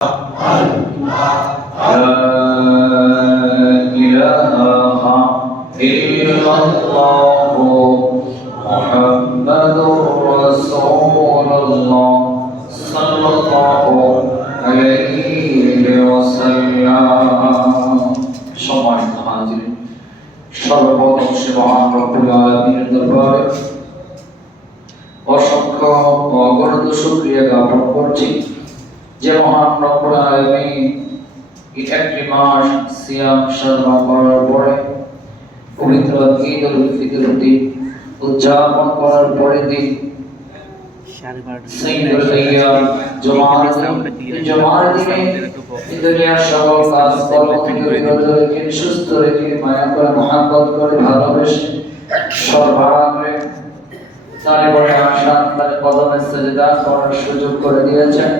لا إله إلا الله محمد رسول الله صلى الله عليه وسلم সম্মানিত হাজিরিন, সর্বপ্রথম সে মহান রব্বুল আলামিনের দরবারে অসংখ্য অগণিত শুকরিয়া জ্ঞাপন করছি যে মহান রব্বুল আলামিন একটি মাস সিয়াম সাধনা করার পরে পবিত্র ঈদ উল ফিতর দিন উদযাপন করার পরে দিন সাইয়্যিদুল আইয়াম জুমার দিনে দুনিয়ার সকল কাজ কর্ম থেকে বিরত রেখে সুস্থ রেখে মায়া করে মহব্বত করে ভালোবেসে সর্বাগ্রে তার পরে আসান তার কদমে সেজদা করার সুযোগ করে দিয়েছেন।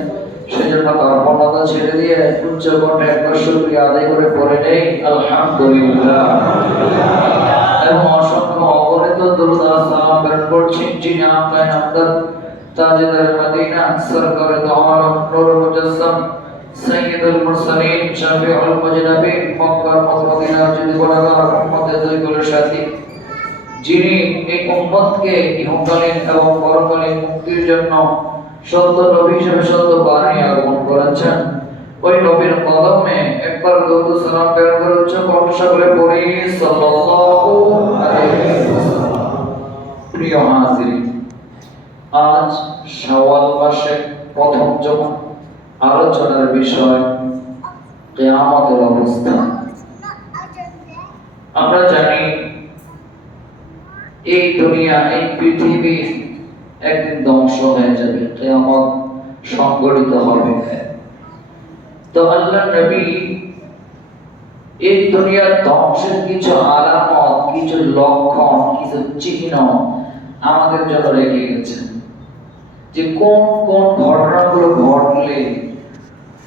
সেজন্য কর্মটা ছেড়ে দিয়ে উচ্চ কণ্ঠে একবার শুকরিয়া আদায় করে পড়ে নেই আলহামদুলিল্লাহ। এবং অসংখ্য অগণিত দরুদ আর সালাম প্রেরণ করছি যিনি আকায়ে নামদার তাজদার মদিনা সরকার দো আলম নূর মুজাসসাম সাইয়্যিদুল মুরসালিন শাফিউল মুজনাবিন মক্কার মদিনার যিনি গুণাগার উম্মতের দুইগুলোর সাথী, যিনি এই উম্মতকে ইহকালীন এবং পরকালীন মুক্তির জন্য সত্য নবী হিসেবে সত্য বাণী আগমন করেছেন, ওই নবীর কদমে একবার দরুদ সালাম প্রেরণ করে উচ্চ কণ্ঠে সকলে পড়ি সাল্লাল্লাহু আলাইহি ওয়াসাল্লাম। প্রিয় হাজিরিন, আজ শাওয়াল মাসের প্রথম জুমা, আলোচনার বিষয় কিয়ামতের অবস্থা। আমরা জানি এই দুনিয়া, এই পৃথিবী একদিন ধ্বংস হয়ে যাবে, কিয়ামত সংঘটিত হবে। তো আল্লাহ নবী এই দুনিয়ার ধ্বংসের কিছু আলামত, কিছু লক্ষণ, কিছু চিহ্ন আমাদের জন্য রেখে গেছেন, যে কোন কোন ঘটনাগুলো ঘটলে,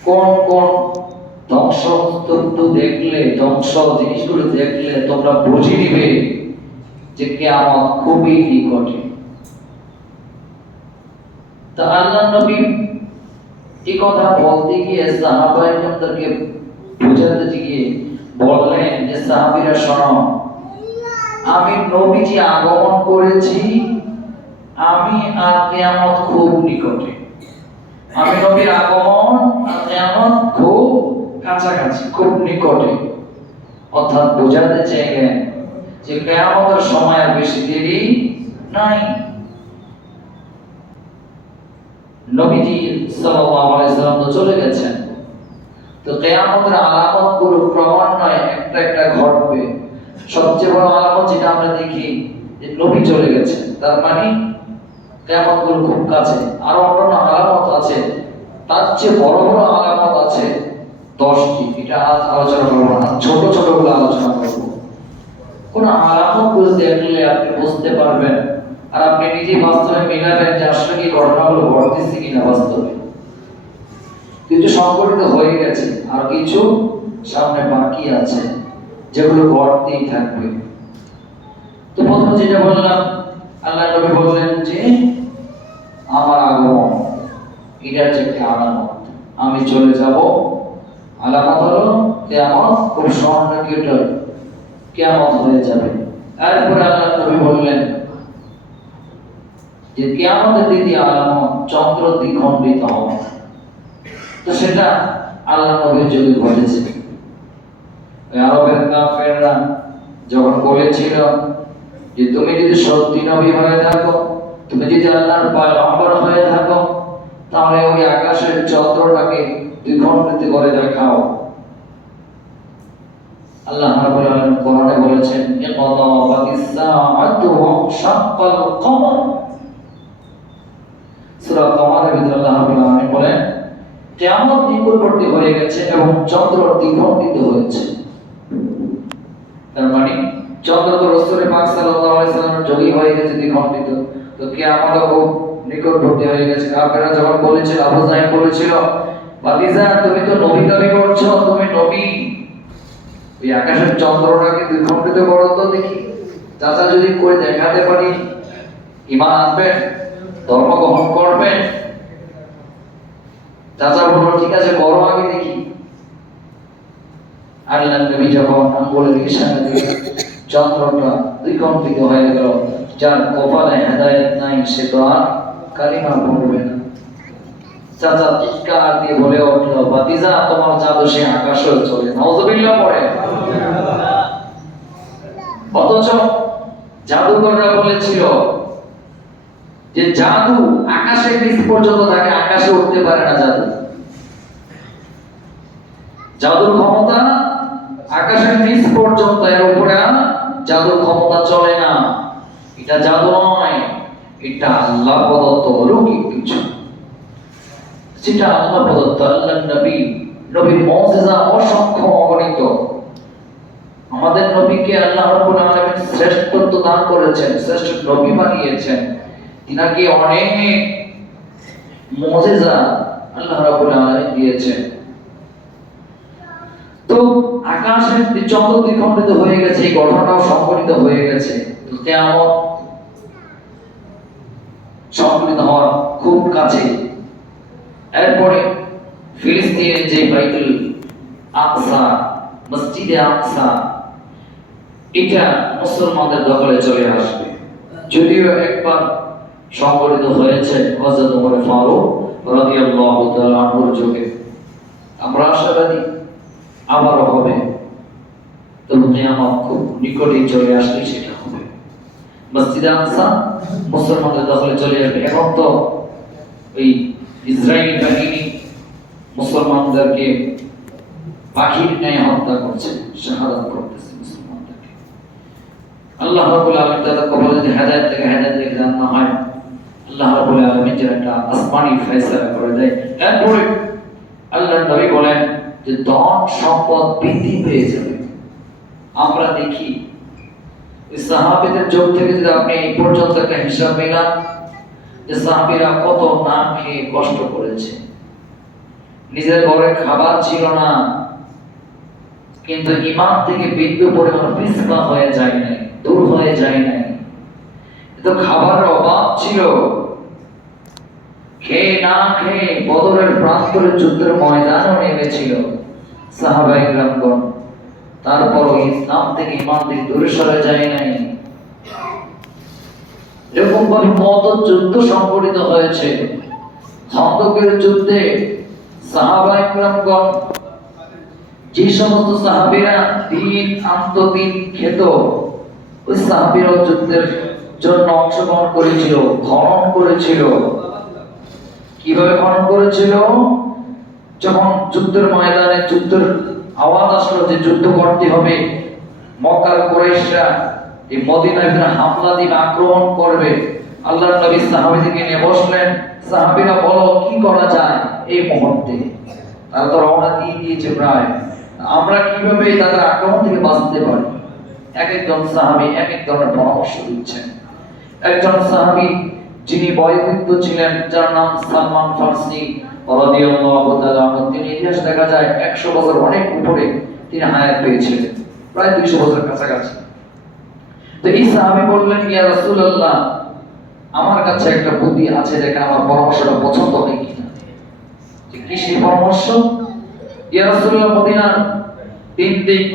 কোন কোন ধ্বংসস্তূপ দেখলে, ধ্বংস জিনিসগুলো দেখলে তোমরা বুঝে নিবে যে কিয়ামত খুবই নিকটে। তো আল্লাহ নবী এই কথা বলতে গিয়ে সাহাবায়ে-কেরামদেরকে বোঝাতে গিয়ে বললেন যে সাহাবীরা শোনো, আমি নবীজি আগমন করেছি, আমি আর কিয়ামত খুব নিকটে। আমি নবীর আগমন আর কিয়ামত খুব কাছাকাছি, খুব নিকটে। অর্থাৎ বোঝাতে চাইলেন যে কিয়ামতের সময় আর বেশি দেরি নাই। নবীজি সাল্লাল্লাহু আলাইহি সাল্লাম তো চলে গেছেন, তো কিয়ামতের আলামতগুলো ক্রমান্বয়ে একটা একটা ঘটবে। সবচেয়ে বড় আলামত যেটা আমরা দেখি যে নবী চলে গেছেন, তার মানে কিয়ামতগুলো খুব কাছে। আর অন্যান্য আলামত আছে, তার চেয়ে বড় বড় আলামত আছে 10টি। এটা আজ আলোচনা করব না, ছোট ছোট গুলো আলোচনা করব। কোন আলামতগুলো দেখলে আপনি বুঝতে পারবেন আর আপনি নিজে বাস্তবে মিলাবেন যে আসলে কি ঘটনাগুলো ঘটতেছে কিনা বাস্তবে। কিছু সংঘটিত হয়ে গেছে, আর কিছু সামনে বাকি আছে যেগুলো ঘটতেই থাকবে। তো প্রথমে যেটা বললাম, আল্লাহ নবী বললেন যে আমার আগমন, এটা হচ্ছে একটা আলামত, আমি চলে যাব। আলামত হলো কিয়ামত খুব সন্নিকট, কিয়ামত হয়ে যাবে। এরপরে আল্লাহ নবী বললেন যে কিয়ামতের দ্বিতীয় আলামত চন্দ্র দ্বিখণ্ডিত হবে। তো সেটা আল্লাহ নবীর যুগে ঘটেছে। আরবের কাফেররা যখন বলেছিল যে তুমি যদি সত্যি নবী হয়ে থাকো, তুমি যদি আল্লাহর পয়গম্বর হয়ে থাকো, তাহলে ওই আকাশের চন্দ্রটাকে দ্বিখণ্ডিত করে দেখাও। আল্লাহ রাব্বুল আলামিন কোরআনে বলেছেন ইকতা বাতিস সাআতু ওয়া শাক্কাল কমর। সূরা কমরের ভিতরে আল্লাহ রাব্বুল আলামিন বলেন কিয়ামত নিকটবর্তী হয়ে গেছে এবং চন্দ্র দ্বিখণ্ডিত হয়েছে। তার মানে চন্দ্র তো রাসূল পাক সাল্লাল্লাহু আলাইহি সাল্লামের যোগী হয়ে গেছে দ্বিখণ্ডিত, তো কিয়ামত খুব নিকটবর্তী হয়ে গেছে। কাফেররা যখন বলেছিল, আবু জাহেল বলেছিল, বাতিজা তুমি তো নবী দাবি করছো, তুমি নবী, এই আকাশের চন্দ্রটাকে দ্বিখণ্ডিত করো তো দেখি, চাচা যদি করে দেখাতে পারি ঈমান আনবেন, ধর্ম গ্রহণ করবেন। চাচা বলল ঠিক আছে করো আগে দেখি। আল্লাহ নবী যখন আঙ্গুলের ইশারা দিয়ে চন্দ্রটা দ্বিকম্পিত হয়ে গেল, যার কপালে হেদায়েত নাই সে তো আর কালিমা পড়বে না। চাচা চিৎকার দিয়ে বলে উঠল, ভাতিজা তোমার জাদু সে আকাশেও চলে। নাউযুবিল্লাহ পড়ে। অথচ জাদুকররা বলেছিল যে জাদু আকাশের নিচ পর্যন্ত থাকে, আকাশে উঠতে পারে না জাদু। জাদুর ক্ষমতা আকাশের নিচ পর্যন্ত, এর উপরে জাদুর ক্ষমতা চলে না। এটা জাদু নয়, এটা আল্লাহ প্রদত্ত অলৌকিক কিছু, যেটা আল্লাহ প্রদত্ত। আল্লাহ নবীর মুজিজা অসংখ্য অগণিত। আমাদের নবীকে আল্লাহ রাব্বুল আলামিন শ্রেষ্ঠত্ব দান করেছেন, শ্রেষ্ঠ নবী বানিয়েছেন। তিনাকে অনেক মুজিজা আল্লাহ রাব্বুল আলামিন দিয়েছেন। তো আকাশের চন্দ্র দ্বিখণ্ডিত হয়ে গেছে, এই ঘটনাটাও সংঘটিত হয়ে গেছে। তো কিয়ামত সংঘটিত হওয়ার খুব কাছে। এরপরে ফিলিস্তিনের যে বাইতুল আকসা, মসজিদে আকসা, এটা মুসলমানদের দখলে চলে আসবে। যদিও একবার সংঘটিত হয়েছে হযরত ওমর ফারুক রাদিয়াল্লাহু তাআলা আনহুর যুগে। আমরা আশাবাদী আবারও হবে। তবে কিয়ামত খুব নিকটেই চলে আসলে সেটা হবে। মসজিদে আকসা মুসলমানদের দখলে চলে আসবে। এখন তো ওই ইসরায়েলি বাহিনী মুসলমানদেরকে পাখির ন্যায় হত্যা করছে, শাহাদাত করতেছে মুসলমানদেরকে। আল্লাহ রাব্বুল আলামিন তাদের কবলে যদি হেদায়েত থেকে হেদায়েত রেখে দেন না হয়, আল্লাহ রাব্বুল আলামিন যেন একটা আসমানি ফয়সালা করে দেয়। এরপরে আল্লাহর নবী বলেন যে ধন সম্পদ বৃদ্ধি পেয়ে যাবে। আমরা দেখি সাহাবীদের যুগ থেকে যদি আপনি এই পর্যন্ত একটা হিসাব মেলান যে সাহাবীরা কত না খেয়ে কষ্ট করেছে, নিজের ঘরে খাবার ছিল না, কিন্তু ঈমান থেকে বিন্দু পরিমাণ পিছপা হয়ে যায় নাই, দূর হয়ে যায় নাই। তো খাবারের অভাব ছিল, খেয়ে না খেয়ে বদরের প্রান্তরে যুদ্ধের ময়দানও নেমেছিল সাহাবায়ে কেরামগণ। তারপরও ইসলাম থেকে ঈমান থেকে দূরে সরে যায় নাই। এরকম ভাবে কত যুদ্ধ সংঘটিত হয়েছে। খন্দকের যুদ্ধে সাহাবায়ে কেরামগণ, যে সমস্ত সাহাবীরা দিন আনতো দিন খেত, ওই সাহাবীরা যুদ্ধের জন্য অংশগ্রহণ করেছিল, খনন করেছিল। কিভাবে খনন করেছিল? যখন যুদ্ধের ময়দানে যুদ্ধের আওয়াজ আসলো যে যুদ্ধ করতে হবে, মক্কার কুরাইশরা এই মদিনায় হামলা দিবে, আক্রমণ করবে, আল্লাহর নবী সাহাবীদেরকে নিয়ে বসলেন। সাহাবীরা বলো কি করা যায় এই মুহূর্তে? তারা তো রওনা দিয়ে দিয়েছে প্রায়। আমরা কিভাবে তাদের আক্রমণ থেকে বাঁচতে পারি? এক একজন সাহাবী এক এক ধরনের পরামর্শ দিচ্ছেন। একজন সাহাবী যিনি বয়োবৃদ্ধ ছিলেন, যার নাম সালমান ফারসি রাদিয়াল্লাহু তাআলা আনহু, তিনি ইতিহাস দেখা যায় 100 বছর অনেক উপরে তিনি হায়াত পেয়েছিলেন, প্রায় 200 বছরের কাছাকাছি। তো এই সাহাবী বললেন, ইয়া রাসূলুল্লাহ, আমার কাছে একটা বুদ্ধি আছে, দেখেন আমার পরামর্শটা পছন্দ হয় কিনা। যে কি সেই পরামর্শ? ইয়া রাসূলুল্লাহ, মদিনার 3 দিক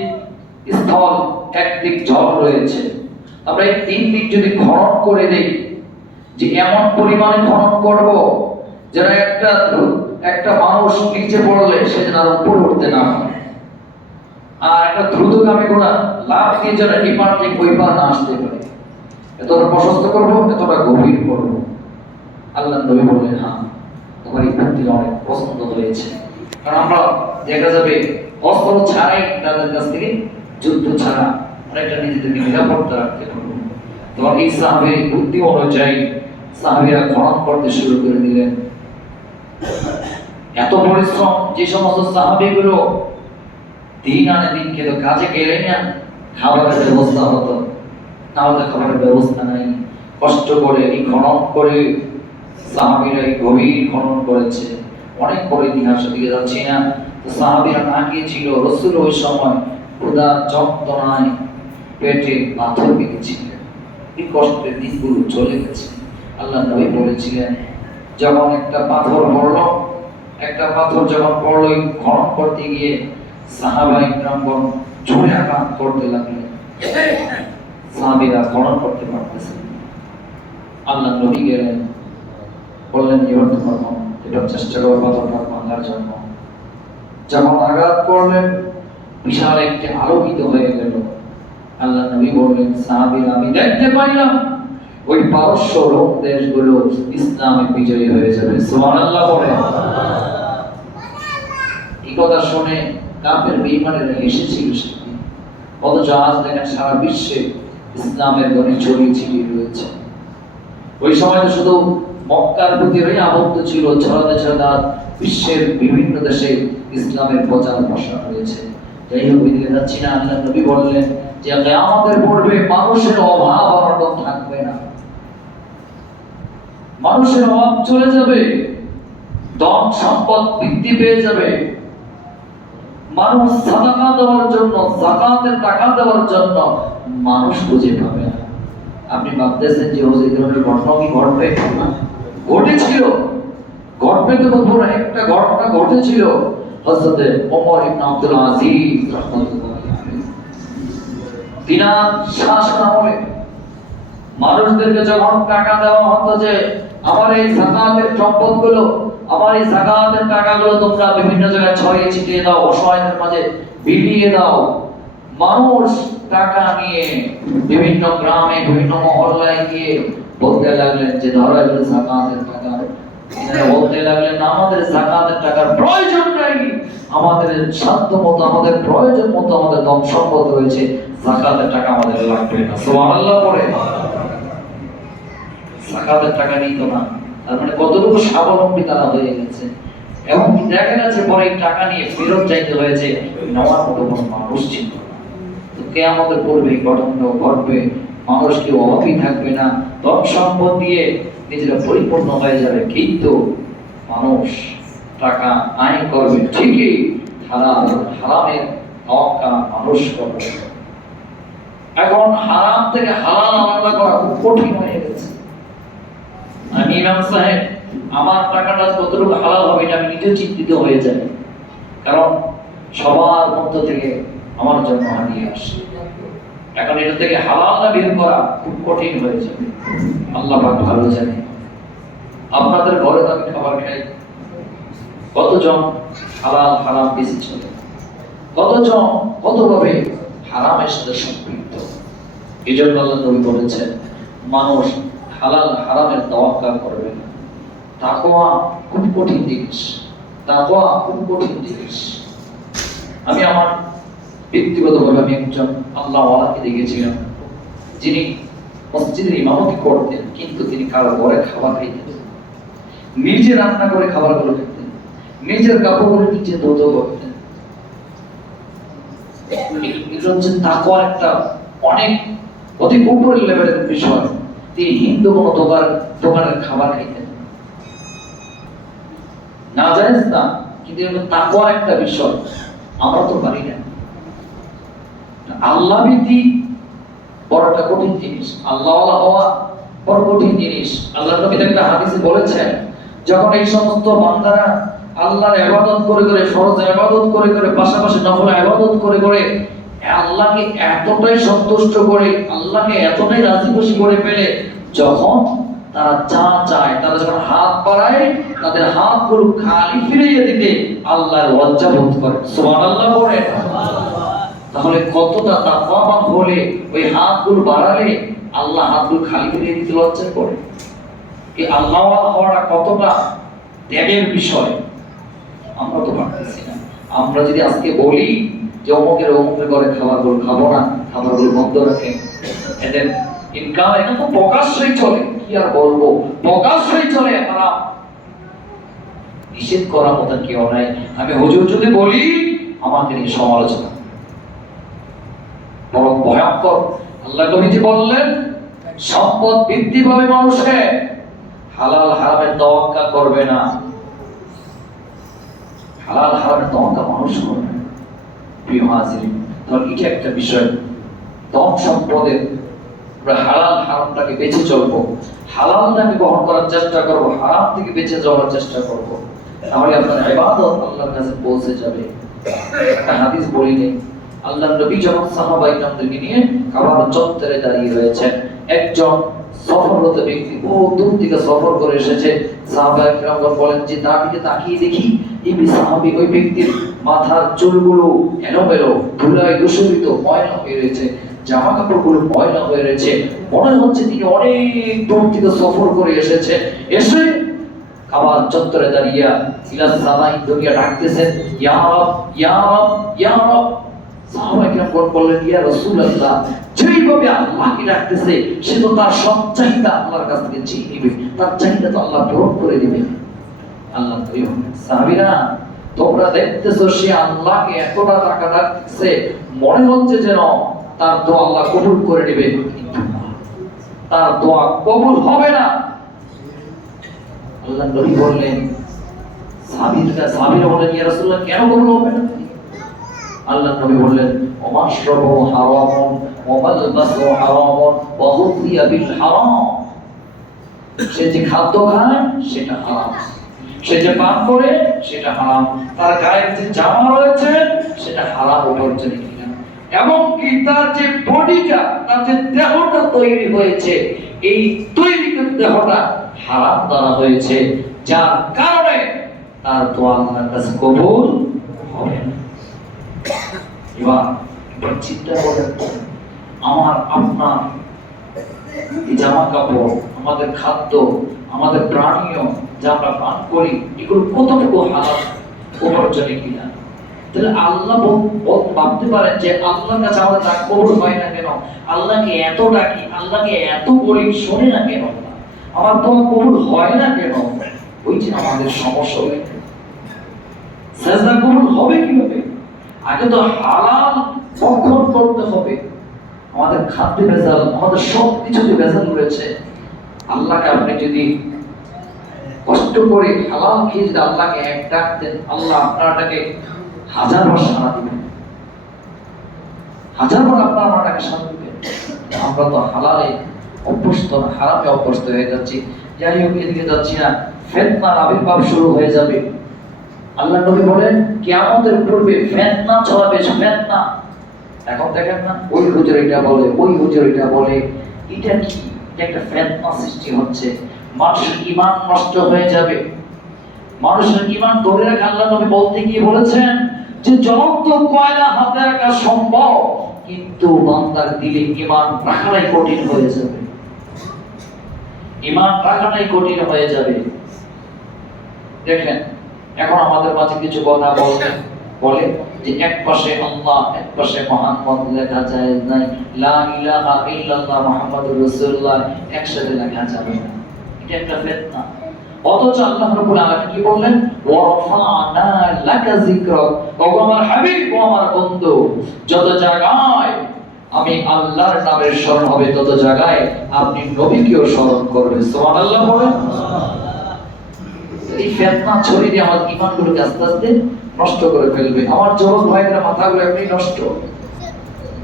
স্থল, একদিক জল রয়েছে। আমরা এই 3 দিক যদি খনন করে দেই, যে এমন পরিমাণে খনন করব যেন একটা মানুষ নিচে পড়লে সে যেন আর উপরে উঠতে না পারে, আর একটা দ্রুতগামী ঘোড়া লাফ দিয়ে যেন এই পার থেকে ওই পার না আসতে পারে। এতটা প্রশস্ত করবো, এতটা গভীর করবো। আল্লাহ নবী বললেন, হ্যাঁ, তোমার এই বুদ্ধি অনেক পছন্দ হয়েছে। কারণ আমরা দেখা যাবে অস্ত্র ছাড়াই তাদের কাছ থেকে, যুদ্ধ ছাড়া অনেকটা নিজেদেরকে নিরাপত্তা রাখতে পারবো। তোমার এই সাহাবীর বুদ্ধি অনুযায়ী সাহাবীরা খনন করতে শুরু করে দিলেন। এত পরিশ্রম, যে সমস্ত সাহাবীগুলো দিন আনে দিন খেত, কাজে গেলে না খাবারের ব্যবস্থা হতো, তাহলে খাবারের ব্যবস্থা নাই। কষ্ট করে এই খনন করে সাহাবীরা এই গভীর খনন করেছে। অনেক বড় ইতিহাসের দিকে যাচ্ছি না। তো সাহাবীরা না গিয়েছিল, রাসূল ওই সময় ক্ষুধার যন্ত্রণায় পেটে পাথর বেঁধেছিলেন। এই কষ্টের দিনগুলো চলে গেছে। আল্লাহ নবী বলেছিলেন, যখন একটা পাথর পড়ল একটা পাথর যখন পড়লো খনন করতে গিয়ে সাহাবা ইকরামগণ জোরে আঘাত করতে লাগলেন, সাহাবীরা খনন করতে পারতেছেন। আল্লাহ নবী গেলেন, বললেন এবার তোমার এটা চেষ্টা করো পাথরটা ভাঙার জন্য। যখন আঘাত করলেন বিশাল একটি আলোকিত হয়ে গেল। আল্লাহ নবী বললেন, সাহাবীরা আমি দেখতে পাইলাম ওই পারস্য রোম দেশগুলো ইসলামে বিজয়ী হয়ে যাবে। সুবহানাল্লাহ বলে। এই কথা শুনে কাফের বেঈমানেরা হেসেছিল সেদিন। অথচ আজ দেখেন সারা বিশ্বে ইসলামের ধ্বনি ছড়িয়ে ছিটিয়ে রয়েছে। ওই সময় তো শুধু মক্কার ভিতরেই আবদ্ধ ছিল, ছড়াতে ছড়াতে বিশ্বের বিভিন্ন দেশে ইসলামের প্রচার প্রসার হয়েছে। যাই হোক, এদিকে যাচ্ছি না। আল্লাহ নবী বললেন যে কিয়ামতের পূর্বে মানুষের অভাব অনটন থাকবে না, মানুষের অভাব চলে যাবে, ধন সম্পদ বৃদ্ধি পেয়ে যাবে। মানুষ সাদাকা দেওয়ার জন্য, যাকাতের টাকা দেওয়ার জন্য মানুষ খুঁজে পাবে না। আপনি ভাবতেছেন যে এই ধরনের ঘটনা কি ঘটবে? ঘটেছিল, ঘটবে তো পুরো একটা ঘটনা ঘটেছিল হযরত ওমর ইবনে আব্দুল আজিজ রাহমাতুল্লাহ আলাইহি। তিনার শাসনামলে মানুষদেরকে যখন টাকা দেওয়া হতো যে আমার এই যাকাতের সম্পদগুলো, আমার এই যাকাতের টাকাগুলো তোমরা বিভিন্ন জায়গায় ছড়িয়ে ছিটিয়ে দাও, অসহায়দের মাঝে বিলিয়ে দাও। মানুষ টাকা নিয়ে বিভিন্ন গ্রামে বিভিন্ন মহল্লায় গিয়ে বলতে লাগলেন যে ধরো এগুলো যাকাতের টাকা। এনারা বলতে লাগলেন আমাদের যাকাতের টাকার প্রয়োজন নাই, আমাদের সাধ্য মতো, আমাদের প্রয়োজন মতো আমাদের ধন সম্পদ রয়েছে, যাকাতের টাকা আমাদের লাগবে না। সুবহানাল্লাহ পড়ে। যাকাতের টাকা নিত না, তার মানে কতটুকু স্বাবলম্বী তারা হয়ে গেছে। এবং দেখা গেছে পরে টাকা নিয়ে ফেরত চাইতে হয়েছে, নেওয়ার মতো কোনো মানুষ ছিল না। তো কিয়ামতের পূর্বে ঘটনা ঘটবে, মানুষ কেউ অভাবী থাকবে না, ধন সম্পদ দিয়ে নিজেরা পরিপূর্ণ হয়ে যাবে। কিন্তু মানুষ টাকা আয় করবে ঠিকই, হারামের অহংকার মানুষ করবে। এখন হারাম থেকে হালাল আলাদা করা খুব কঠিন হয়ে গেছে। আমি ইমাম সাহেব, আমার টাকাটা কতটুকু হালাল হবে এটা আমি নিজে চিন্তিত হয়ে যাই, কারণ সবার মধ্য থেকে আমার জন্য হারিয়ে আসে। এখন এটা থেকে হালালটা বের করা খুব কঠিন হয়ে যাবে। আল্লাহ পাক ভালো জানে। আপনাদের ঘরে তো আমি খাবার খাই, কতজন হালাল হারাম বেশি চলে, কতজন কতভাবে হারামের সাথে সম্পৃক্ত। এই জন্য আল্লাহ নবী বলেছেন মানুষ হালাল হারামের তাওয়াক্কুল করবে না। তাকওয়া খুব কঠিন জিনিস, তাকওয়া খুব কঠিন জিনিস। আমি আমার ব্যক্তিগতভাবে আমি একজন আল্লাহওয়ালাকে দেখেছিলাম, যিনি মসজিদের ইমামতি করতেন, কিন্তু তিনি কারো ঘরে খাবার খাইতেন, নিজে রান্না করে খাবারগুলো খেতেন, নিজের কাপড়গুলো নিজে ধৌত করতেন। এটা হচ্ছে তাকওয়ার একটা অনেক অতি উপরের লেভেলের বিষয়। তিনি হিন্দু কোনো দোকানের খাবার খাইতেন না, জায়েজ না, কিন্তু এটা তাকওয়ার একটা বিষয়। আমরা তো পারি না। আল্লাহ ভীতি বড় একটা কঠিন জিনিস, আল্লাহওয়ালা হওয়া বড় কঠিন জিনিস। আল্লাহ নবী একটা হাদিসে বলেছেন, যখন এই সমস্ত বান্দারা আল্লাহর ইবাদত করে করে, ফরজ ইবাদত করে করে, পাশাপাশি নফল ইবাদত করে করে আল্লাহকে এতটাই সন্তুষ্ট করে, আল্লাহকে এতটাই রাজি খুশি করে ফেলে, যখন তারা যা চায়, তারা যখন হাত বাড়ায়, তাদের হাতগুলো খালি ফিরিয়ে দিতে আল্লাহর লজ্জা বোধ করে। সুবহানাল্লাহ বলে। তাহলে কতটা তাকওয়াবান হলে ওই হাতগুলো বাড়ালে আল্লাহ হাতগুলো খালি ফিরিয়ে দিতে লজ্জা করে। এই আল্লাহওয়ালা হওয়াটা কতটা ত্যাগের বিষয় আমরা তো পারতেছি না। আমরা যদি আজকে বলি যে অমুকের ঘরে খাবারগুলো খাবো না, খাবারগুলো বন্ধ রাখেন, এদের ইনকাম, এটা তো প্রকাশ্যই চলে, কি আর বলবো, প্রকাশ্যই চলে। তারা নিষেধ করার মতো কেউ নাই। আমি হুজুর যদি বলি আমাকে নিয়ে সমালোচনা, বড় ভয়ঙ্কর। আল্লাহ নবীজি বললেন সম্পদ বৃদ্ধি পাবে মানুষে, হালাল হারামের তাওয়াক্কুল করবে না। হালাল হারামের তাওয়াক্কুল মানুষ করবে না। প্রিয় হাজিরিন, তাহলে এটা একটা বিষয়। ধন সম্পদের হালাল হারামটাকে বেঁচে চলবো, হালালটাকে গ্রহণ করার চেষ্টা করবো, হারাম থেকে বেঁচে যাওয়ার চেষ্টা করবো। তাহলে আপনার ইবাদত আল্লাহর কাছে পৌঁছে যাবে। একটা হাদিস বলিনি, আল্লাহর নবী যখন সাহাবা-ই-কেরামদেরকে নিয়ে কাবার চত্বরে দাঁড়িয়ে রয়েছেন, একজন সফররত ব্যক্তি বহু দূর থেকে সফর করে এসেছে। সাহাবা-ই-কেরামগণ বলেন যে তার দিকে তাকিয়ে দেখি এই সাহাবী, ওই ব্যক্তির মাথার চুলগুলো এলোমেলো, ধুলায় দূষিত, ময়লা হয়ে রয়েছে, জামা কাপড়গুলো ময়লা হয়ে রয়েছে, মনে হচ্ছে তিনি অনেক দূর থেকে সফর করে এসেছে। এসে কাবার চত্বরে দাঁড়িয়ে ইলা সামাই দুনিয়া ডাকতেছেন, ইয়া রব, ইয়া রব, ইয়া রব। সাহাবা-ই-কেরাম বললেন, ইয়া রাসূলুল্লাহ, যেইভাবে আল্লাহকে ডাকতেছে সে তো তার সব চাহিদা আল্লাহর কাছ থেকে চেয়ে নিবে, তার চাহিদা তো আল্লাহ পূরণ করে দিবে। আল্লাহ প্রিয় সাহাবীরা, তোমরা দেখতেছো সে আল্লাহকে এতটা টাকা ডাকতেছে, মনে হচ্ছে যেন তার দোয়া আল্লাহ কবুল করে নেবে, কিন্তু তার দোয়া কবুল হবে না। আল্লাহ নবী বললেন, সাহাবীরা বললেন, ইয়া রাসূলুল্লাহ, কেন কবুল হবে না? আল্লাহ নবী বললেন, ওমাশরাবু হারামুন ওয়া মালবাসু হারামুন ওয়া গুযিয়া বিল হারাম। সে যে খাদ্য খায় সেটা হারাম, সে যে পান করে সেটা হারাম, তার গায়ের যে জামা রয়েছে সেটা হারাম উপার্জনে কিনা, এমনকি তার যে বডিটা, তার যে দেহটা তৈরি হয়েছে, এই তৈরিকৃত দেহটা হারাম দ্বারা হয়েছে, যার কারণে তার দোয়া আল্লাহর কাছে কবুল হবে না। এবার চিন্তা করেন, আমার আপনার এই জামা কাপড়, আমাদের খাদ্য, আমাদের প্রাণীয় যা আমরা পান করি, এগুলো কতটুকু হালাল উপার্জনে কিনা। তাহলে আল্লাহ ভাবতে পারেন যে আল্লাহর কাছে আমাদের ডাক কবুল হয় না কেন, আল্লাহকে এত ডাকি, আল্লাহকে এত বলি, শোনে না কেন, আমার দোয়া কবুল হয় না কেন? ওই যে আমাদের সমস্যা হয়ে গেল। সেজদা কবুল হবে কিভাবে? আগে তো হালাল ভক্ষণ করতে হবে। আমাদের খাদ্যে ভেজাল, আমাদের সব কিছুতে ভেজাল রয়েছে। আল্লাহকে আপনি যদি কষ্ট করে হালাল খেয়ে যদি আল্লাহকে এক ডাক দেন, আল্লাহ আপনারটাকে 1000 বার সাড়া দিবেন, 1000 বার আপনারটাকে সাড়া দিবেন। আমরা তো হালালে অভ্যস্ত না, হারামে অভ্যস্ত হয়ে যাচ্ছি। যাই হোক, এদিকে যাচ্ছি না, ফিতনার আবির্ভাব শুরু হয়ে যাবে। আল্লাহ নবী বলেন, কিয়ামতের পূর্বে ফিতনা ছড়াবে, ফিতনা। এখন দেখেন না, ওই হুজুর এটা বলে, ওই হুজুর এটা বলে, এটা কি? এটা একটা ফিতনা সৃষ্টি হচ্ছে। মানুষের ঈমান নষ্ট হয়ে যাবে। মানুষের ঈমান ধরে রাখা আল্লাহ নবী বলতে গিয়ে বলেছেন যে জ্বলন্ত কয়লা হাতে রাখা সম্ভব, কিন্তু বান্দার দিলে ঈমান রাখাটাই কঠিন হয়ে যাবে। ঈমান রাখাটাই কঠিন হয়ে যাবে। দেখেন, এখন আমাদের মাঝে কিছু কথা বলে যে এক পাশে আল্লাহ, এক পাশে মুহাম্মদ লেখা যায় নাই, লা ইলাহা ইল্লাল্লাহ মুহাম্মাদুর রাসূলুল্লাহ একসাথে লেখা যাবে না। এটা একটা ফিতনা। অথচ আল্লাহ রাব্বুল আলামিন কি বললেন, ওয়া রাফা'না লাকা যিকরাক, ও আমার হাবিব, ও আমার বন্ধু, যত জায়গায় আমি আল্লাহর নামের স্মরণ হবে, তত জায়গায় আপনি নবীকেও স্মরণ করবেন। সুবহানাল্লাহ বলেন। এই ফিতনা ছড়িয়ে দিয়ে আমার ঈমানগুলোকে আস্তে আস্তে নষ্ট করে ফেলবে। আমার যুবক ভাইরা মাথাগুলো এমনি নষ্ট।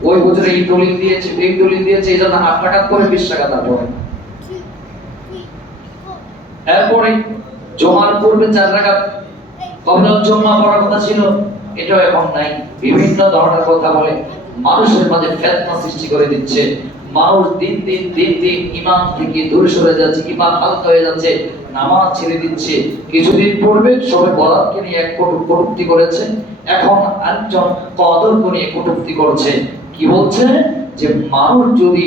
ওই হুজুরে এই দলিল দিয়েছে, এই দলিল দিয়েছে, এই জন্য 8 টাকা করে 20 টাকা দাম পড়ে। এরপরে জমার পূর্বে 4 রাকাত কবলাল জুমা পড়ার কথা ছিল, এটাও এখন নাই। বিভিন্ন ধরনের কথা বলে মানুষের মাঝে ফিতনা সৃষ্টি করে দিচ্ছে। মানুষ দিন দিন ঈমান থেকে দূরে সরে যাচ্ছে, ঈমান হালকা হয়ে যাচ্ছে, নামাজ ছেড়ে দিচ্ছে। কিছুদিন পূর্বে সবাই বরাতকে নিয়ে এক কটূক্তি করেছে, এখন একজন কদরকে নিয়ে কটূক্তি করছে। কি বলছে? যে মানুষ যদি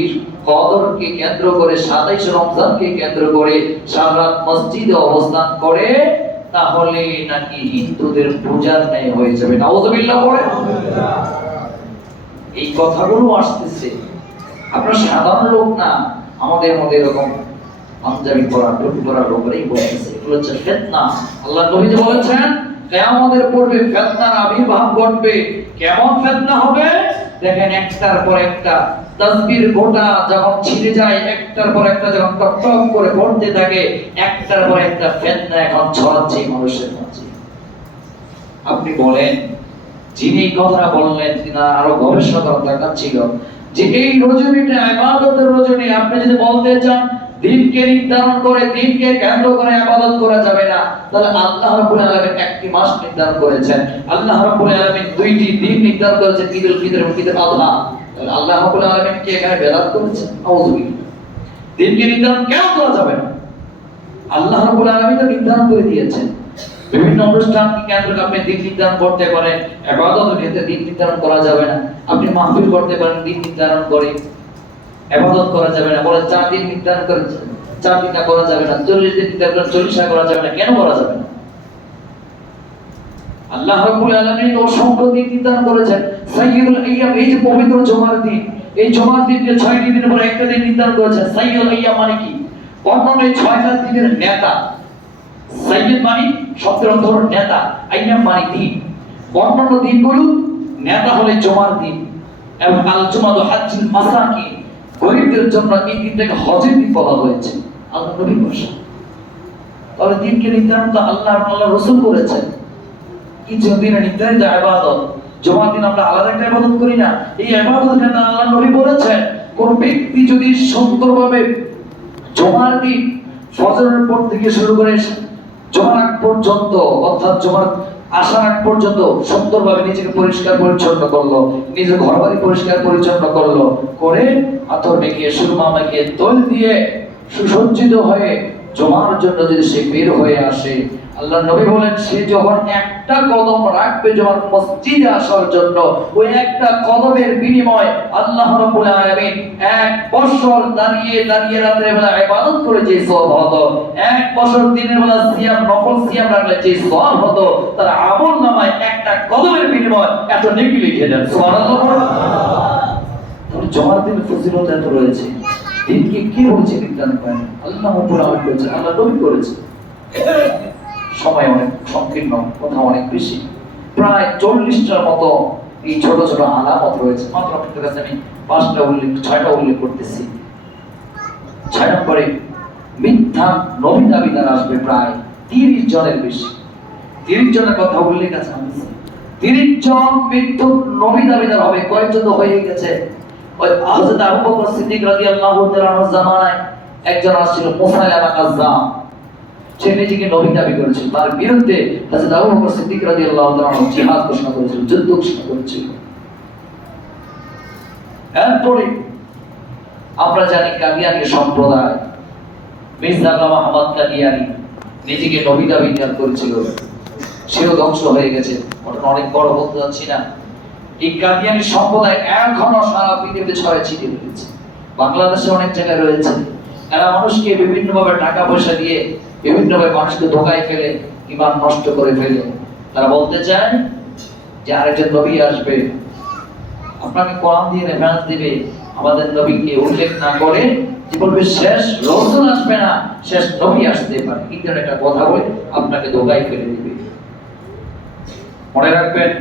কদরকে কেন্দ্র করে, 27 রমজানকে কেন্দ্র করে সারা রাত মসজিদে অবস্থান করে, তাহলে নাকি হিন্দুদের পূজার ন্যায় হয়ে যাবে। নাউযুবিল্লাহ পড়ে। এই কথাগুলো আসতেছে। আপনারা সাধারণ লোক না, আমাদের মধ্যে এরকম পাঞ্জাবি পরা, টুপি পরা লোকরাই বলতেছে। এগুলো হচ্ছে ফিতনা। আল্লাহ নবী যে বলেছেন, কিয়ামতের পূর্বে ফিতনার আবির্ভাব ঘটবে। কেমন ফিতনা হবে? দেখেন, একটার পর একটা তাসবির গোটা যখন ছিঁড়ে যায়, একটার পর একটা যখন টকটক করে পড়তে থাকে, একটার পর একটা ফিতনা এখন ছড়াচ্ছে মানুষের মাঝে। আপনি বলেন, যিনি কথা বললেন তিনি আরো গবেষণা করার দরকার ছিল যে এই রজনীটা ইবাদতের রজনী। আপনি যদি বলতে চান দিনকে নির্ধারণ করে দিনকে কেন্দ্র করে ইবাদত করা যাবে না, তাহলে আল্লাহ রাব্বুল আলামিন একটি মাস নির্ধারণ করেছেন, আল্লাহ রাব্বুল আলামিন দুইটি দিন নির্ধারণ করেছেন, ঈদুল ফিতর এবং ঈদুল আযহা। তাহলে আল্লাহ রাব্বুল আলামিন কি এখানে বেদাত করেছেন? আউযুবিল্লাহ। দিনকে নির্ধারণ কেন করা যাবে না? আল্লাহ রাব্বুল আলামিন তো নির্ধারণ করে দিয়েছেন। বিভিন্ন অনুষ্ঠানকে কেন্দ্র করে আপনি দিন নির্ধারণ করতে পারেন, ইবাদতের ক্ষেত্রে দিন নির্ধারণ করা যাবে না। আপনি মাহফিল করতে পারেন দিন নির্ধারণ করে, ইবাদত করা যাবে না। বলে 4 দিন নির্ধারণ করে 4 দিনটা করা যাবে না, 40 দিন নির্ধারণ করে 40টা করা যাবে না, কেন করা যাবে না? আল্লাহ রাব্বুল আলামিন অসংখ্য দিন নির্ধারণ করেছেন। সাইয়্যিদুল আইয়াম, এই যে পবিত্র জুমার দিন, এই জুমার দিনকে 6টি দিনের পর একটা দিন নির্ধারণ করেছেন। সাইয়্যিদুল আইয়াম মানে কি? অন্যান্য 6টা দিনের নেতা। সাইয়্যিদ মানে শব্দের অর্থ হলো নেতা, আইয়াম মানে দিন। অন্যান্য দিনগুলো নেতা হলে জুমার দিন, এবং আল জুমাতু হাজ্জুল মাসাকিন, গরীবদের জন্য এই দিনটাকে হজের দিন বলা হয়েছে। আল্লাহ নবী বলেছেন। তাহলে দিনকে নির্ধারণ তো আল্লাহ রাসূল করেছেন। এই যে দিনে নির্ধারিত ইবাদত, জুমার দিন আমরা আলাদা একটা ইবাদত করি না, এই ইবাদতটা আল্লাহ নবী বলেছেন। কোন ব্যক্তি যদি সুন্দরভাবে জুমার দিন ফজরের পর থেকে শুরু করে জুমার আগ পর্যন্ত, অর্থাৎ জুমার আসার আগ পর্যন্ত সুন্দরভাবে নিজেকে পরিষ্কার পরিচ্ছন্ন করলো, নিজের ঘরবাড়ি পরিষ্কার পরিচ্ছন্ন করলো, করে আতর মেখে সুরমা মেখে তৈল দিয়ে সুসজ্জিত হয়ে জুমার জন্য যদি সে বের হয়ে আসে, আল্লাহ নবী বলেন সে যখন একটা কদম রাখবে জুমার মসজিদে আসার জন্য, ওই একটা কদমের বিনিময় আল্লাহ রাব্বুল আলামিন 1 বছর দাঁড়িয়ে দাঁড়িয়ে রাতের বেলা ইবাদত করে যে সওয়াব হতো, 1 বছর দিনের বেলা সিয়াম নফল সিয়াম রাখলে যে সওয়াব হতো, তার আমলনামায় একটা কদমের বিনিময় এত নেকি লিখে দেন। সুবহানাল্লাহ। তাহলে জুমার দিনের ফজিলত এত রয়েছে। দিনকে কি বলছে নির্ধারণ করেন? আল্লাহ রাব্বুল আলামিন করেছেন, আল্লাহ নবী করেছেন। সময় অনেক সংকীর্ণ, কথা অনেক বেশি, প্রায় 40টার মতো এই ছোট ছোট আলামত রয়েছে। মাত্র আপনাদের কাছে আমি 6টা উল্লেখ করতেছি। 6 নম্বরে মিথ্যা নবী দাবিদার আসবে প্রায় 30 জনের বেশি। 30 জনের কথা উল্লেখ আছে। 30 জন মিথ্যা নবী দাবিদার হবে। কয়েকজন তো হয়ে গেছে। ওই হযরত আবু বকর সিদ্দিক রাদিয়াল্লাহু তাআলা আনহু জামানায় একজন আসছিল মুসাইলামা কাজ্জাব। সে নিজেকে নবী দাবি করেছিল, তার বিরুদ্ধে হযরত আবু বকর সিদ্দিক রাদিয়াল্লাহু তাআলা আনহু জিহাদ ঘোষণা করেছিল, যুদ্ধ ঘোষণা করেছিল। এরপরে আমরা জানি কাদিয়ানী সম্প্রদায়, মির্জা মুহাম্মদ কাদিয়ানী নিজেকে নবী দাবি করেছিল, সেও ধ্বংস হয়ে গেছে। ওটা অনেক বড় বলতে যাচ্ছি না। এই কাদিয়ানী সম্প্রদায় এখনো সারা পৃথিবীতে ছড়িয়ে ছিটিয়ে রয়েছে। বাংলাদেশে অনেক জায়গায় রয়েছে। এরা মানুষকে বিভিন্নভাবে টাকা পয়সা দিয়ে বিভিন্নভাবে মানুষকে ধোঁকায় ফেলে, ঈমান নষ্ট করে ফেলে। তারা বলতে চায় যে আরেকজন নবী আসবে, আপনাকে কোরআন দিয়ে রেফারেন্স দিবে, আমাদের নবীকে উল্লেখ না করে যে বলবে শেষ রাসূল আসবে না, শেষ নবী আসতে পারে, কিন্তু একটা কথা বলে আপনাকে ধোঁকায় ফেলে দিবে। মনে রাখবেন,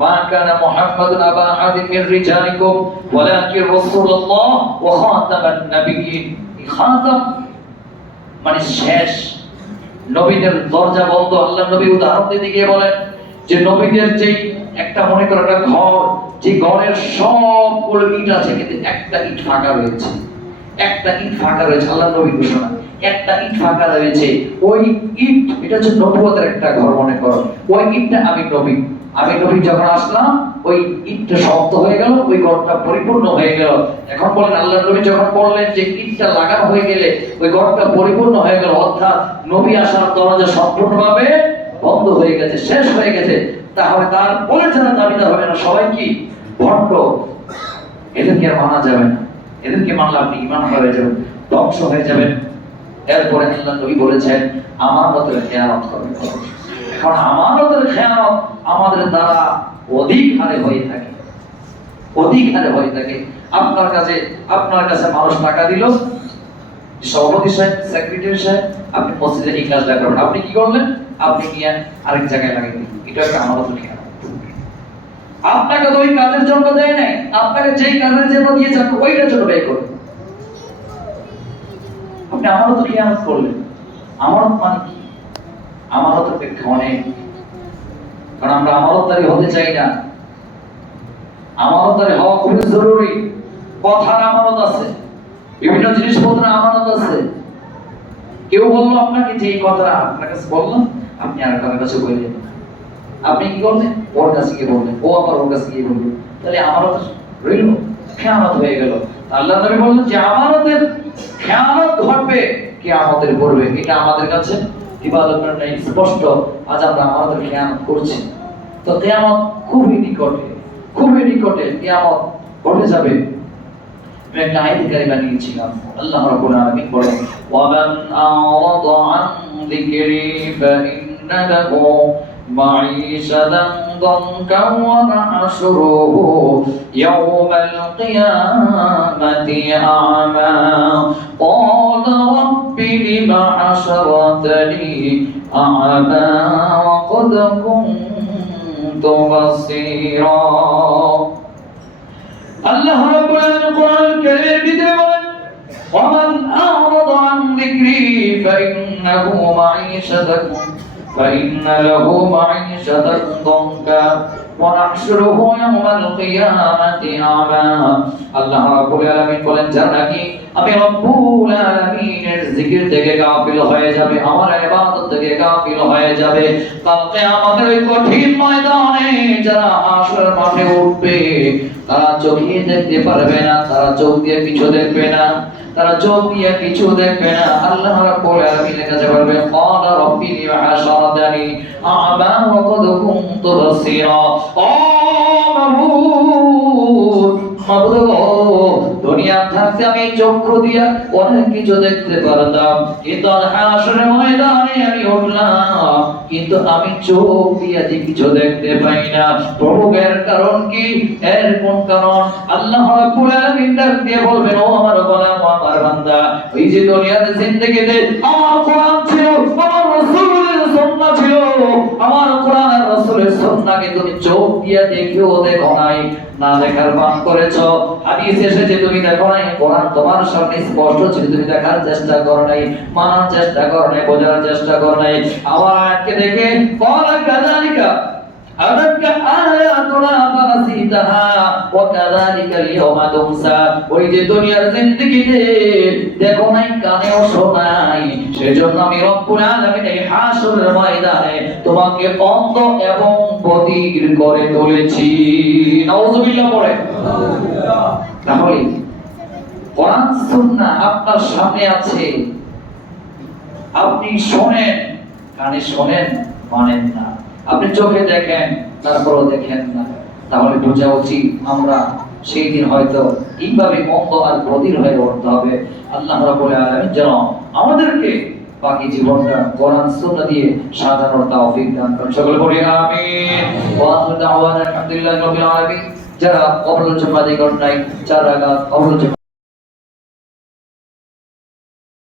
মা কানা মুহাম্মাদুন আবা আহাদিন মির রিজালিকুম ওয়ালাকিন রাসূলুল্লাহ ওয়া খাতামান নাবিয়্যিন। খাতাম মানে শেষ, নবীদের দরজা বন্ধ। আল্লাহ নবী উদাহরণ দিতে গিয়ে বলেন যে নবীদের যে একটা মনে করো একটা ঘর, যে ঘরের সবগুলো ইট আছে কিন্তু একটা ইট ফাঁকা রয়েছে, একটা ইট ফাঁকা রয়েছে। আল্লাহ নবী ঘোষণা, একটা ইট ফাঁকা রয়েছে। ওই ইট, এটা হচ্ছে নবুয়তের একটা ঘর মনে করো, ওই ইটটা আমি নবী যখন আসলাম ওই ইটটা শক্ত হয়ে গেল, ওই ঘরটা পরিপূর্ণ হয়ে গেল। এখন বলেন আল্লাহ নবী যখন বললেন যে ইটটা লাগানো হয়ে গেলে ওই ঘরটা পরিপূর্ণ হয়ে গেল, অর্থাৎ নবী আসার দরজা সম্পূর্ণভাবে বন্ধ হয়ে গেছে, শেষ হয়ে গেছে। তাহলে তার বলে যারা দাবিদার হবে না, সবাই কি ভণ্ড? এদেরকে আর মানা যাবে না। এদেরকে মানলে আপনি ঈমান হয়ে যাবেন, ধ্বংস হয়ে যাবেন। এরপরে আল্লাহ নবী বলেছেন আমানতের খেয়ানত করবেন। এখন আমানতের খেয়ানত আমাদের দ্বারা অধিক হারে হয়ে থাকে, অধিক হারে হয়ে থাকে। আপনার কাছে মানুষ টাকা দিল, সভাপতি সাহেব, সেক্রেটারি সাহেব, আপনি মসজিদে এই কাজটা করবেন, আপনি কি করলেন? আপনি নিয়ে আরেক জায়গায় লাগিয়ে দিলেন। এটা একটা আমানতের খেয়ানত। আপনাকে তো ওই কাজের জন্য দেয় নাই, আপনাকে যেই কাজের জন্য দিয়েছে আপনি ওইটার জন্য ব্যয় করবেন। আপনি আমানত খেয়ানত করলেন। আমানত মানে কি? আমানতের অপেক্ষা অনেক, কারণ আমরা আমানতদারি হতে চাই না। আমানতদারি হওয়া খুবই জরুরি। কথার আমানত আছে, বিভিন্ন জিনিসপত্রের আমানত আছে, কেউ বললো আপনাকে যে এই কথাটা আপনার কাছে বললাম, আপনি আর কারোর কাছে বললেন না, আপনি কি করলেন? ওর কাছে গিয়ে বললেন, ও আবার ওর কাছে গিয়ে বললো, তাহলে আমারও তো রইল, খেয়ানত হয়ে গেল। আল্লাহ নবী বললেন যে আমাদের খেয়ানত ঘটবে, কিয়ামতের পূর্বে। এটা আমাদের কাছে ইবাদত নাই, স্পষ্ট। আজ আমরা আমাদের খেয়ানত করছি। তো কিয়ামত খুবই নিকটে, খুবই নিকটে কিয়ামত ঘটে যাবে। একটা আয়াত কারিমা নিয়েছিলাম, আল্লাহ রাব্বুল আলামিন বলেন, ওয়ামান আ'রাদা আন যিকরি ফাইন্না লাহু মাঈশাতান দানকা ওয়া নাহশুরুহু ইয়াওমাল কিয়ামাতি আ'মা ক্বালা রাব্বি লিমা হাশারতানি আ'মা ওয়া ক্বাদ কুনতু বাসীরা। আল্লাহ রাব্বুল আলামিন কোরআন কারীমের ভিতরে বলেন, ওয়ামান আ'রাদা আন যিকরি ফাইন্নাহু লাহু মাঈশাতান দানকা ওয়া নাহশুরুহু ইয়াওমাল কিয়ামাতি আ'মা। আল্লাহ রাব্বুল আলামিন বলেন, যারা নাকি আমি রব্বুল আলামিনের জিকির থেকে গাফিল হয়ে যাবে, আমার ইবাদত থেকে গাফিল হয়ে যাবে, কাল কিয়ামতের ওই কঠিন ময়দানে যারা হাসরের মাঠে উঠবে, তারা চোখে দেখতে পারবে না, তারা চোখ দিয়ে কিছু দেখবে না, তারা চোখ দিয়ে কিছু দেখবে না। আল্লাহ রাব্বুল আলামিনের কাছে বলবে, ক্বালা রাব্বি লিমা হাশারতানি আ'মা ওয়া ক্বাদ কুনতু বাসীরা। ও মাবুদ, মাবুদ, দুনিয়া থাকতে আমি চক্ষু দিয়া অনেক কিছু দেখতে পারতাম, কিন্তু আজ হাসরের ময়দানে আমি উঠলাম, কিন্তু আমি চোখ দিয়া যে কিছু দেখতে পাই না। প্রভু, এর কারণ কি? এর কোন কারণ? আল্লাহ রাব্বুল আলামিন ডাক দিয়ে বলবেন, ও আমার গোলাম, আমার বান্দা, এই যে দুনিয়ার জিন্দেগিতে আমার কোরআন ছিল, আমার রাসূলের সুন্নাহ ছিল, আমার কোরআন আর রাসূলের সুন্নাহকে তুমি চোখ দিয়া দেখিও দেখো নাই, না দেখার ভান করেছো। হাদিস এসেছে তুমি দেখো নাই, কোরআন তোমার সামনে স্পষ্ট ছিল, তুমি দেখার চেষ্টা করো নাই, মানার চেষ্টা করো নাই, বোঝার চেষ্টা করো নাই। আমার আয়াতকে দেখে ক্বালা কাযালিকা আতাতকা আয়াতুনা ফানাসিতাহা ওয়া কাযালিকাল ইয়াওমা তুনসা। ওই যে দুনিয়ার জিন্দেগিতে দেখো নাই, কানেও শোনাই, সেজন্য আমি রব্বুল আলামিন এই হাসরের ময়দানে তোমাকে অন্ধ এবং বধির করে তুলেছি। নাউযুবিল্লাহ পড়ে। তাহলে কোরআন সুন্নাহ আপনার সামনে আছে, আপনি শোনেন, কানে শোনেন, মানেন না। আপনি চোখে দেখেন, তারপরও দেখেন না। তাহলে বোঝা উচিত আমরা সেই দিন হয়তো এইভাবে অন্ধ আর বধির হয়ে উঠতে হবে। আল্লাহ রাব্বুল আলামিন যেন আমাদেরকে বাকি জীবনটা কোরআন সুন্নাহ দিয়ে সাজানোর তৌফিক দান করেন। সকলে বলি আমিন। ওয়া আখিরু দাওয়ানা আলহামদুলিল্লাহি রাব্বিল আলামিন। যারা অবলোচন বাদী করেন নাই, যারা অবলোচন